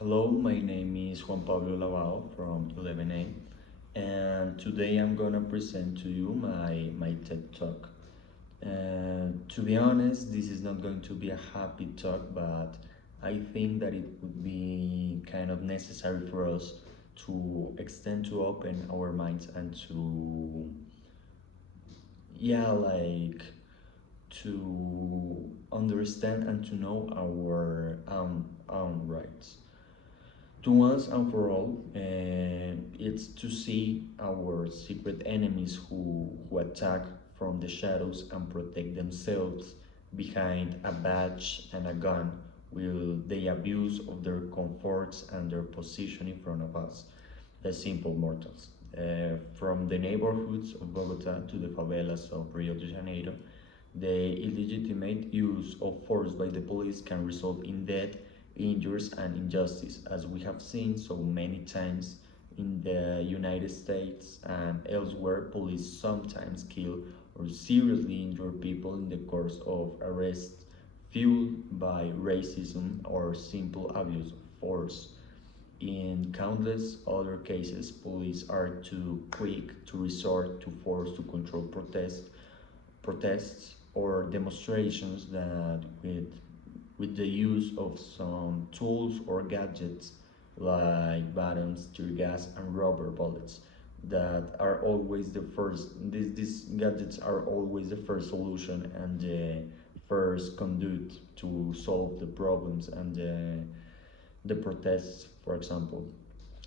Hello, my name is Juan Pablo Lavao from 11A, and today I'm gonna present to you my TED Talk. To be honest, this is not going to be a happy talk, but I think that it would be kind of necessary for us to extend to open our minds and to, yeah, like to understand and to know our own rights. To once and for all, it's to see our secret enemies who attack from the shadows and protect themselves behind a badge and a gun, will they abuse of their comforts and their position in front of us, the simple mortals. From the neighborhoods of Bogota to the favelas of Rio de Janeiro, the illegitimate use of force by the police can result in death, injuries, and injustice, as we have seen so many times in the United States and elsewhere. Police sometimes kill or seriously injure people in the course of arrests fueled by racism or simple abuse of force. In countless other cases, police are too quick to resort to force to control protests or demonstrations that with the use of some tools or gadgets like batons, tear gas, and rubber bullets that are always the first. These gadgets are always the first solution and the first conduit to solve the problems and the protests, for example.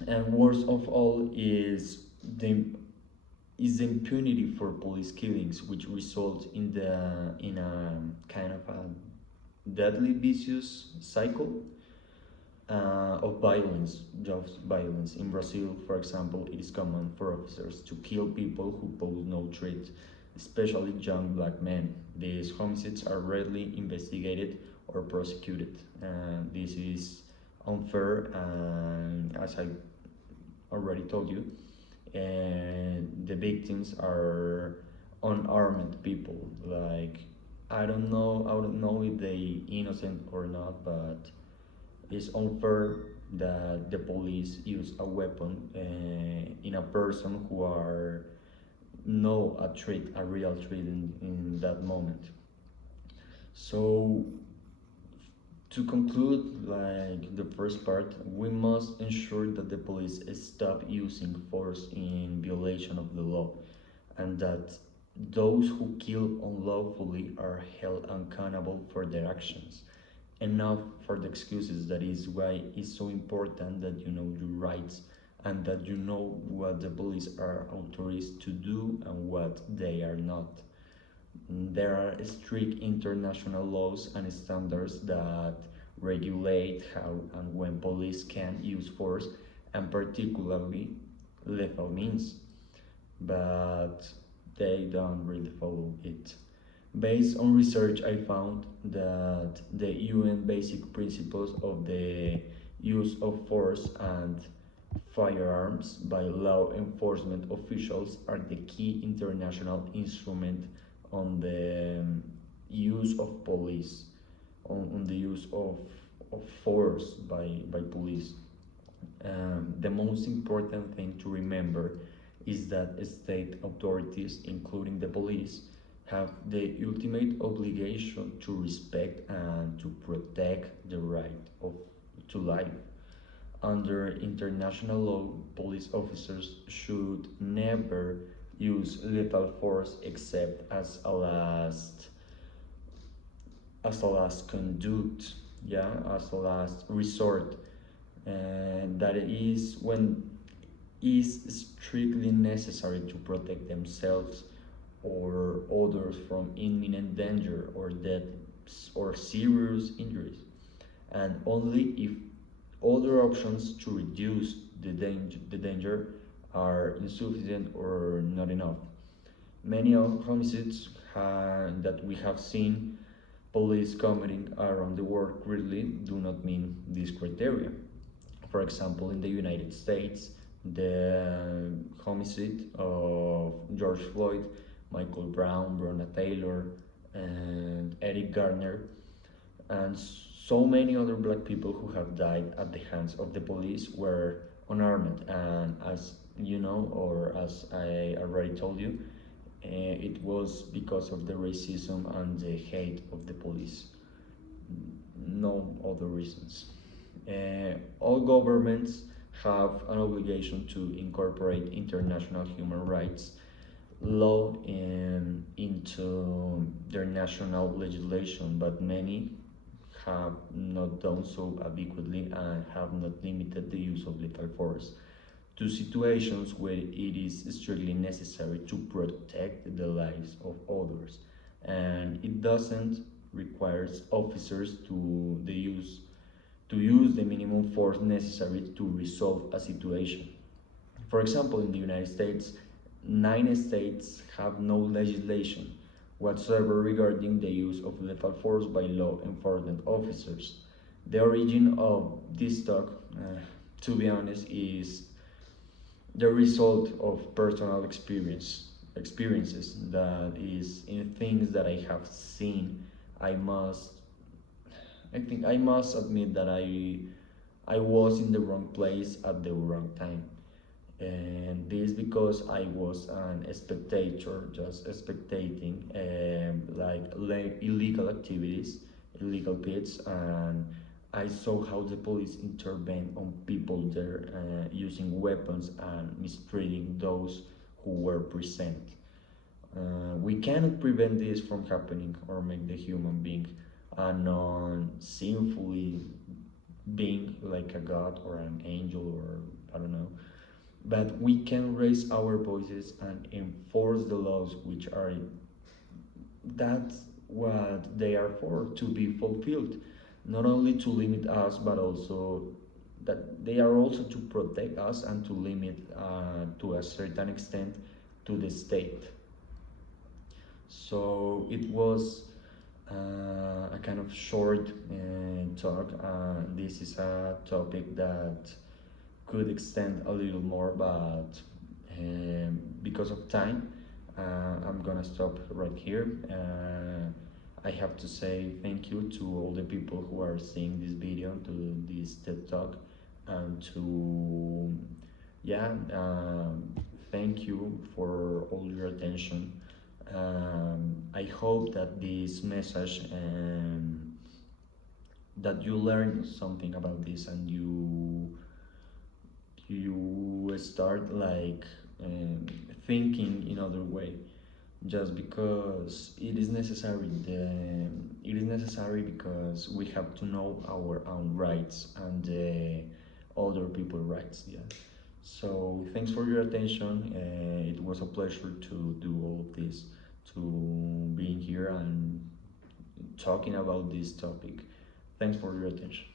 And worst of all is the impunity for police killings, which result in a kind of a deadly vicious cycle of violence, just violence. In Brazil, for example, it is common for officers to kill people who pose no threat, especially young black men. These homicides are rarely investigated or prosecuted. This is unfair, and as I already told you, and the victims are unarmed people. Like I don't know if they innocent or not, but it's unfair that the police use a weapon in a person who are no a threat, a real threat in that moment. So to conclude, like the first part, we must ensure that the police stop using force in violation of the law, and that those who kill unlawfully are held accountable for their actions. Enough for the excuses. That is why it's so important that you know your rights and that you know what the police are authorized to do and what they are not. There are strict international laws and standards that regulate how and when police can use force, and particularly lethal means, but they don't really follow it. Based on research, I found that the UN basic principles of the use of force and firearms by law enforcement officials are the key international instrument on the use of police, on the use of force by police. The most important thing to remember is that state authorities, including the police, have the ultimate obligation to respect and to protect the right to life. Under international law, police officers should never use lethal force except as a last conduct, yeah, as a last resort, and that is when is strictly necessary to protect themselves or others from imminent danger or death or serious injuries, and only if other options to reduce the danger are insufficient or not enough. Many of homicides that we have seen police committing around the world clearly do not meet this criteria. For example, in the United States, the homicide of George Floyd, Michael Brown, Breonna Taylor, and Eric Garner, and So many other black people who have died at the hands of the police were unarmed, and as you know, or as I already told you, it was because of the racism and the hate of the police, no other reasons. All governments have an obligation to incorporate international human rights law into their national legislation, but many have not done so adequately and have not limited the use of lethal force to situations where it is strictly necessary to protect the lives of others, and it doesn't requires officers to use the minimum force necessary to resolve a situation. For example, in the United States, 9 states have no legislation whatsoever regarding the use of lethal force by law enforcement officers. The origin of this talk, to be honest, is the result of personal experiences that is in things that I have seen. I must I think I must admit that I was in the wrong place at the wrong time, and this because I was an spectator, just spectating like illegal activities, illegal pits, and I saw how the police intervened on people there, using weapons and mistreating those who were present. We cannot prevent this from happening or make the human being a non-sinfully being like a god or an angel or I don't know, but we can raise our voices and enforce the laws which are that's what they are for, to be fulfilled, not only to limit us but also that they are also to protect us and to limit to a certain extent to the state. So it was a kind of short talk. This is a topic that could extend a little more, but because of time, I'm gonna stop right here. I have to say thank you to all the people who are seeing this video, to this TED Talk, and to, yeah, thank you for all your attention. I hope that this message that you learn something about this and you start like thinking in other way, just because it is necessary. It is necessary because we have to know our own rights and other people's rights. Yeah. So thanks for your attention. It was a pleasure to do all of this, to being here and talking about this topic. Thanks for your attention.